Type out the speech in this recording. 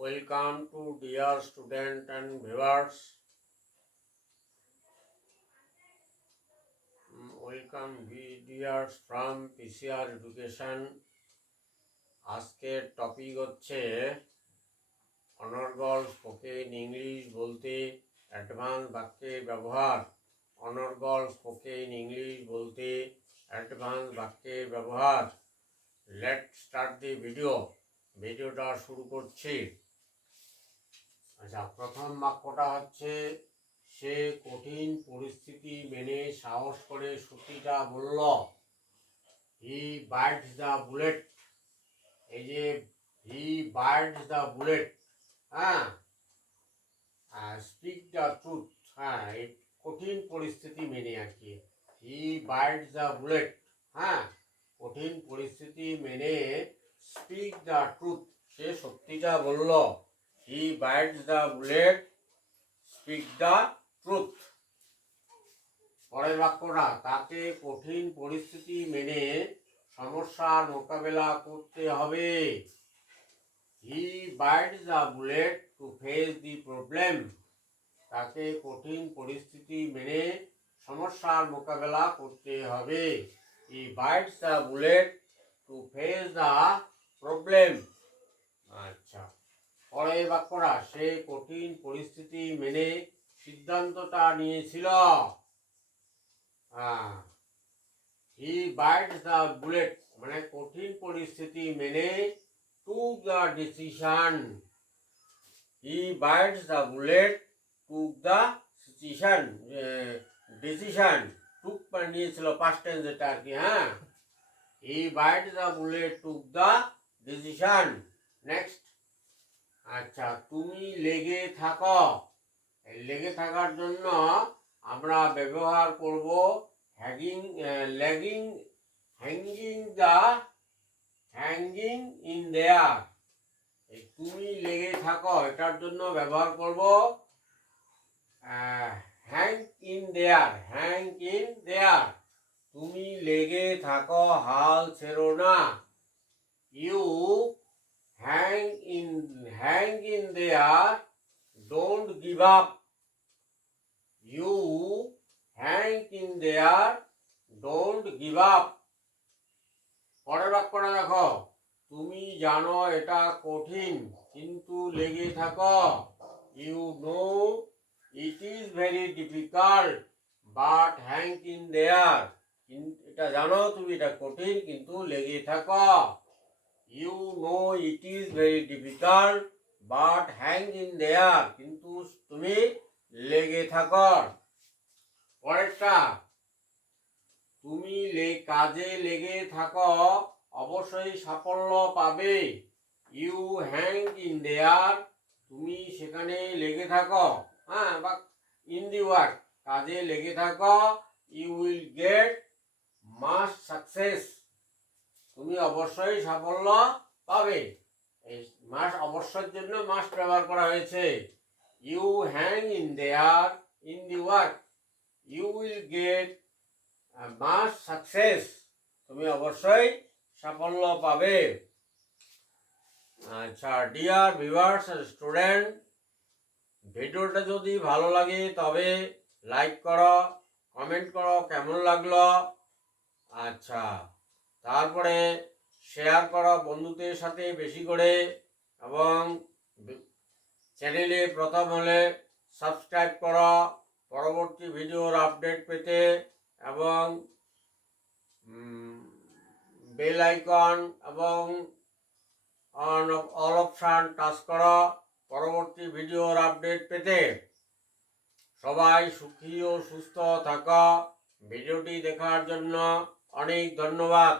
Welcome to dear student and viewers. Welcome viewers from PCR Education. আজকের topic হচ্ছে অনর্গল spoken English বলতে advance বাক্যের ব্যবহার। অনর্গল স্পোকেন ইংলিশ বলতে অ্যাডভান্স বাক্যের ব্যবহার। লেট স্টার্ট দি ভিডিওটা শুরু করছি। আচ্ছা, প্রথম বাক্যটা হচ্ছে সে কঠিন পরিস্থিতি মেনে সাহস করে সত্যিটা বলল। He bites the bullet. এই যে হি বাইটস দ্য বুলেট, হ্যাঁ, স্পিক দ্য ট্রুথ, হ্যাঁ, এই কঠিন পরিস্থিতি মেনে আর কি। হি বাইটস দ্য বুলেট, হ্যাঁ, কঠিন পরিস্থিতি মেনে স্পিক দ্য ট্রুথ, সে সত্যিটা বলল। He bites the bullet, speak the truth. পরের বাক্যটা, তাকে কঠিন পরিস্থিতি মেনে সমস্যার মোকাবেলা করতে হবে। He bites the bullet to face the problem. তাকে কঠিন পরিস্থিতি মেনে সমস্যার মোকাবেলা করতে হবে। He bites the bullet to face the problem. আচ্ছা, পরের বাক্যটা, সে কঠিন পরিস্থিতি মেনে সিদ্ধান্তটা নিয়েছিল। হি বাইটস দ্য বুলেট মানে কঠিন পরিস্থিতি মেনে took the decision. He bites the bullet took the decision took মানে নিয়েছিল, পাস্ট টেন্স যেটা আর কি, হ্যাঁ। He bites the bullet took the decision. Next, আচ্ছা, তুমি লেগে থাকো। লেগে থাকার জন্য আমরা ব্যবহার করব হ্যাঙ্গিং ইন দেয়ার। এই তুমি লেগে থাকো এটার জন্য ব্যবহার করব হ্যাং ইন দেয়ার। তুমি লেগে থাকো, হাল ছেড়ো না। You hang in there, don't give up. You hang in there, don't give up. পরের বাক্যটা দেখো, তুমি জানো এটা কঠিন কিন্তু লেগে থাকো। You know it is very difficult but hang in there. এটা জানো তুমি এটা কঠিন কিন্তু লেগে থাকো। You know it is very difficult but hang in there. কিন্তু তুমি লেগে থাকো। পরেরটা, তুমি কাজে লেগে থাকো, অবশ্যই সাফল্য পাবে। You hang in there, তুমি সেখানে লেগে থাকো, হ্যাঁ, বা in the work, কাজে লেগে থাকো। You will get much success, তুমি অবশ্যই সাফল্য পাবে। এই মাস অবশ্যের জন্য মাস্ট ব্যবহার করা হয়েছে। You hang in there in the work, you will get mass success, তুমি অবশ্যই সাফল্য পাবে। আচ্ছা, ডিয়ার ভিউয়ার্স এন্ড স্টুডেন্ট, ভিডিওটা যদি ভালো লাগে তবে লাইক করো, কমেন্ট করো কেমন লাগলো। আচ্ছা, তারপরে শেয়ার করো বন্ধুদের সাথে বেশি করে, এবং চ্যানেলে প্রথম হলে সাবস্ক্রাইব করো পরবর্তী ভিডিওর আপডেট পেতে, এবং বেল আইকন এবং অল অপশান টাচ করো পরবর্তী ভিডিওর আপডেট পেতে। সবাই সুখী ও সুস্থ থাকো। ভিডিওটি দেখার জন্য অনেক ধন্যবাদ।